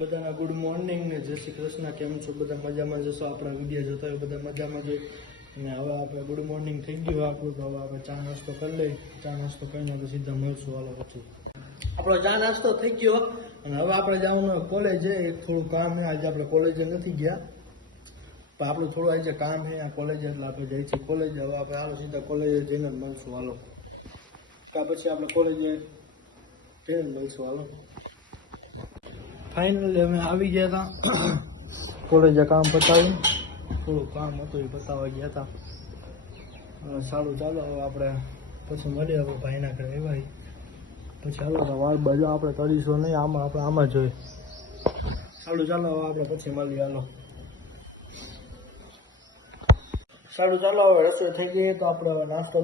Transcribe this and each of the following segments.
બધાના good morning ને જય શ્રી કૃષ્ણ. કેમ છો બધા? મજામાં જશો? આપણા વિડીયો જોતા હોય બધા મજામાં જ. અને હવે આપણે ગુડ મોર્નિંગ થઈ ગયું આપણું, તો હવે આપણે ચા નાસ્તો કરી લઈએ. ચા નાસ્તો કરીને તો સીધા મળશું. હાલો પછી આપણો ચા નાસ્તો થઈ ગયો અને હવે આપણે જવાનું કોલેજે. થોડું કામ છે આજે, આપણે કોલેજે નથી ગયા પણ આપણું થોડું આજે કામ છે આ કોલેજે, એટલે આપણે જઈએ છીએ કોલેજે. હવે આપણે હાલો સીધા કોલેજે જઈને મળશું. હાલો ત્યાં પછી આપણે કોલેજે જઈને મળશું. હાલો ફાઇનલી અમે આવી ગયા હતા કોલેજે, કામ પતાવી. થોડું કામ હતું એ પતાવવા ગયા હતા. સારું ચાલો હવે આપણે પછી મળીએ. હવે ભાઈના ઘરે આવ્યા પછી હાલો વાળ બાજુ આપણે કરીશું નહીં, આમાં આપણે આમાં જોઈએ. સારું ચાલો હવે આપણે પછી મળીએ. હાલો સારું ચાલો હવે રસોઈ થઈ ગઈ તો આપણે નાસ્તો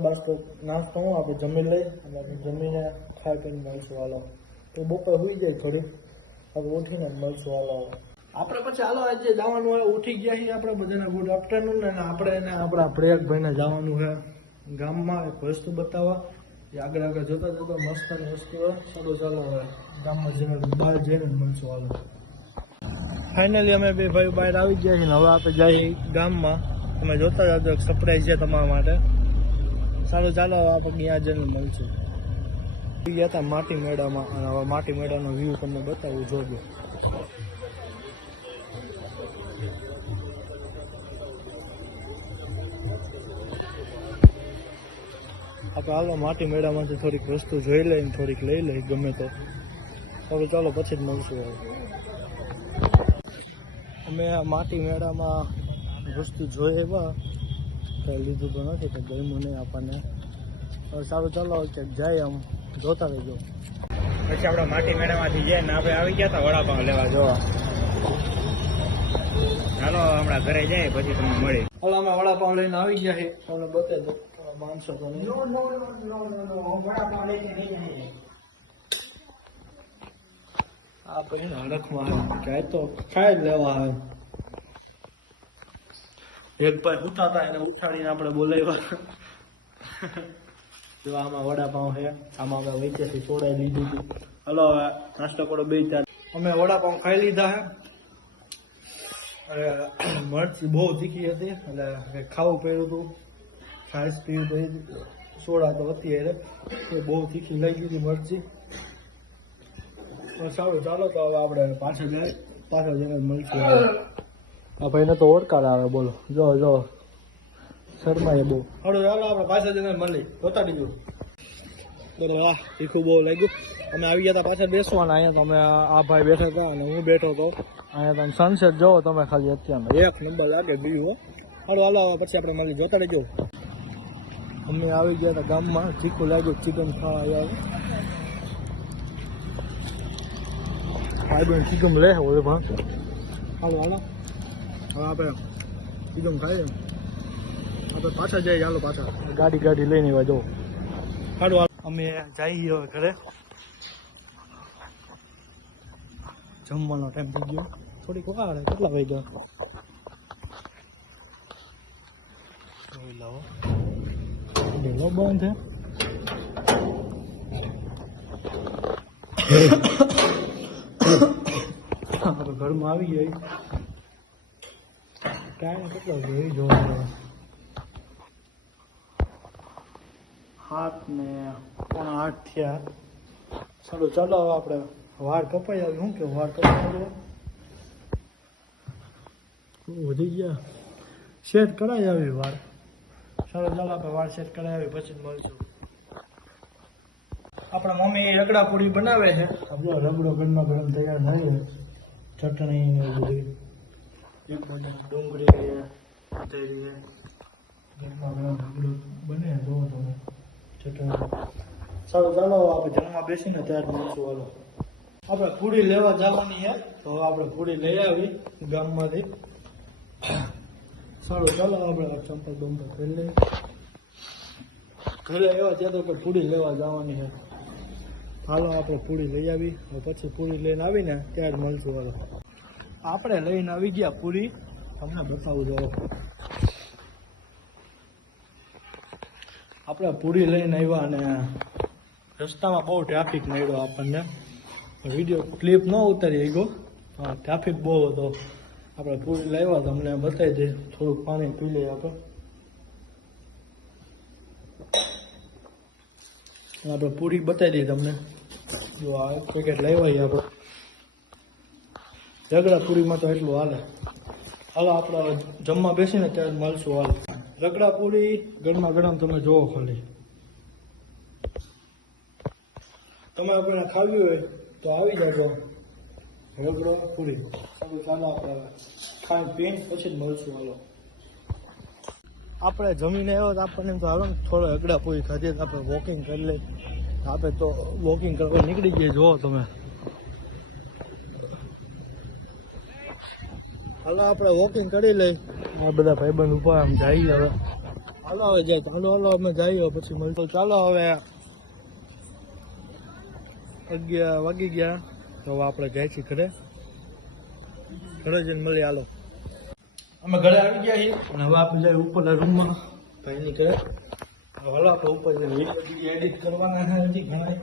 હું આપણે જમી લઈ અને આપણે જમીને ખાઈ કરીને મળશું. હાલો તો બપોર હોઈ જાય થોડી, હવે ઉઠીને મળશું. હાલો આપણે પછી હાલો આજે જવાનું હોય, ઉઠી ગયા છીએ આપણે બધાને ગુડ આફ્ટરનૂન. અને આપણે એને આપણા પ્રિયકભાઈને જવાનું છે ગામમાં એક વસ્તુ બતાવવા. એ આગળ આગળ જોતા જોતા મસ્તની વસ્તુ હોય. સારું ચાલો હવે ગામમાં જઈને બહાર જઈને મળશું. હાલો ફાઇનલી અમે બે ભાઈ બહાર આવી ગયા છીએ. હવે આપણે જઈએ ગામમાં. તમે જોતા જાજો, એક સરપ્રાઈઝ છે તમારા માટે. સારું ચાલો હવે આપણે ત્યાં જઈને મળશું. ગયા હતા માટી મેળામાં અને હવે માટી મેળાનો વ્યૂ તમને બતાવું, જોજો. આપણે હાલો માટી મેળામાંથી થોડીક વસ્તુ જોઈ લઈને થોડીક લઈ લઈ ગમે તો. હવે ચાલો પછી જ મળશું. હવે અમે આ માટી મેળામાં વસ્તુ જોઈ એવા કંઈ લીધું તો નથી, તો ગમ્યું નહીં આપણને. હવે સારું ચાલો ક્યાંક જાય, આમ જોતા રહેજો. પછી આપણે માટી મેળામાંથી જઈએ ને આપણે આવી ગયા હતા વડાપાઉં લેવા જોવા. ચાલો હમણાં ઘરે જાય પછી તમને મળી. હાલો અમે વડાપાઉં લઈને આવી ગયા છે, તમને બતાવી દો. માણસો તો નહીં. આ પછી હડકમાં ક્યાંય તો ખાઈ જ લેવા આવે. એક ભાઈ ઉઠાતા એને ઉઠાડીને આપણે બોલાવ્યા. જો આમાં વડાપાઉં છે, આમાં અમે વૈચેથી છોડાઈ લીધું હતું. હલો હવે નાસ્તો કરો બે ચાર. અમે વડાપાઉં ખાઈ લીધા છે. મરચી બહુ તીખી હતી એટલે ખાવું પડ્યું હતું. છાશ પીવી તો સોડા તો હતી એટલે એ બહુ તીખી લઈ ગઈ હતી મરચી. સારું ચાલો તો હવે આપણે પાછળ જઈને મળશું. આ ભાઈને તો ઓળખાડ આવે, બોલો. જો શર્માએ બહુ. સારું ચાલો આપણે પાછળ જઈને મળી. જોતા દીધું બોલો. વાહ તીખું બહુ લાગ્યું. અમે આવી ગયા હતા પાછળ બેસવાના. અહીંયા તમે આ ભાઈ બેઠા હતા અને હું બેઠો હતો. અહીંયા તમે સનસેટ જોવો તમે ખાલી અત્યારનો એક નંબર લાગે વ્યૂ. સારું હાલો પછી આપણે મળી. જોતા રહેજો. અમે આવી ગયા હતા ગામમાં. તીખું લાગ્યું, ચિકન ખાવા આવ્યા. ભાઈ બેન ચિકન લે હોય પણ. હાલો હવે આપણે ચિકન ખાઈએ. આપણે પાછા જઈએ. હાલો પાછા ગાડી લઈને એવા જો. સારું અમે જઈએ હવે ઘરે. જમવાનો ટાઈમ થઈ ગયો. થોડીક વાર કેટલા વાગ્યા જોઈ લાવો. ડેલો બંધ છે. આપણે ઘરમાં આવી જાય ટાઈમ કેટલો જોઈ જોવા. 7:08 થયા. ચાલો ચાલો હવે આપણે વાળ કપાઈ આવી. શું કેવું? વાળ કપાઈ વધી ગયા. સેટ કરાવી આવી વાળ. ચાલો ચાલો આપણે વાળ સેટ કરાવી આવી પછી જ મળશું. આપણા મમ્મી રગડા પૂરી બનાવે છે. આપણો રગડો ગરમા ગરમ તૈયાર થાય છે. ચટણી ને બધી એક બાજુ ડુંગળી છે, તેરી છે. ગરમા ગરમ રગડો બને જોવો તમે. ચટણી. સારું ચાલો આપણે જમવા બેસીને ત્યાર મળશું. હાલો આપણે પૂરી લેવા જવાની છે, તો આપણે પૂરી લઈ આવી ગામમાંથી. સારું ચાલો આપણે ચંપલ બંપલ કરી લઈએ. ઘરે એવા ત્યાં તો પૂરી લેવા જવાની છે. હાલો આપણે પૂરી લઈ આવી. પછી પૂરી લઈને આવીને ત્યારે મળશું. હાલો આપણે લઈને આવી ગયા પૂરી. તમને બતાવું જો. આપણે પૂરી લઈને આવ્યા અને રસ્તામાં બહુ ટ્રાફિક મળ્યો આપણને. વિડીયો ક્લિપ ન ઉતારી ગયો. હા ટ્રાફિક બહુ હતો. આપણે પૂરી લાવ્યા તમને બતાવી દઈએ, થોડુંક પાણી પી લઈએ આપણે. આપણે પૂરી બતાવી દઈએ તમને. જો આ એક પેકેટ લાવ્યા આપણે. રગડા પૂરીમાં તો એટલું હાલે. હાલો આપણે જમવા બેસીને ત્યારે મળશું. હાલ રગડા પૂરી ગરમા ગરમ તમે જોવો ખાલી. તમે આપણે ખાવી હોય તો આવી જાજો. રગડા પૂરી ચાલો આપણે ખાઈ પીને પછી જ મળશું. હાલો આપણે જમીને આવ્યો તો આપણને તો હાલો ને થોડો રગડા પૂરી ખાધી તો આપણે વોકિંગ કરી લઈએ. આપણે તો વોકિંગ કરવા નીકળી જઈએ. જુઓ તમે. હાલો આપણે વોકિંગ કરી લઈ. આ બધા ભાઈબંધ ઉપર આમ જઈએ હવે. હાલો હવે જાય હાલો અમે જઈએ પછી મળતો. ચાલો હવે 11 વાગી ગયા તો હવે આપણે જાય છીએ ઘરે. ઘરે જઈને મળીએ. હાલો અમે ઘરે આવી ગયા છીએ અને હવે આપણે જઈએ ઉપરના રૂમમાં ભાઈની ઘરે. હાલો આપણે ઉપર જઈને એડિટ કરવાના છે હજી ઘણા.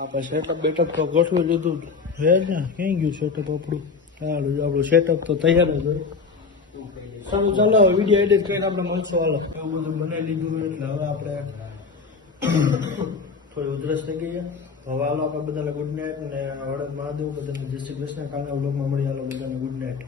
આપણે સેટઅપ બેટઅપ તો ગોઠવી લીધું છે જ ને. ક્યાં ગયું સેટઅપ આપણું? હાલું આપણું સેટઅપ તો તૈયાર જ હોય. સારું ચાલો વિડીયો એડિટ કરીને આપણે મળશું. હાલો એવું બધું બનાવી લીધું એટલે હવે આપણે થોડી ઉધરસ થઈ ગઈ છે. હવે હાલો આપણે બધાને ગુડ નાઇટ અને હળદ મહાદેવ બધાને જય શ્રી કૃષ્ણ. કાલના વ્લોગમાં મળી. હાલો બધાને ગુડ નાઇટ.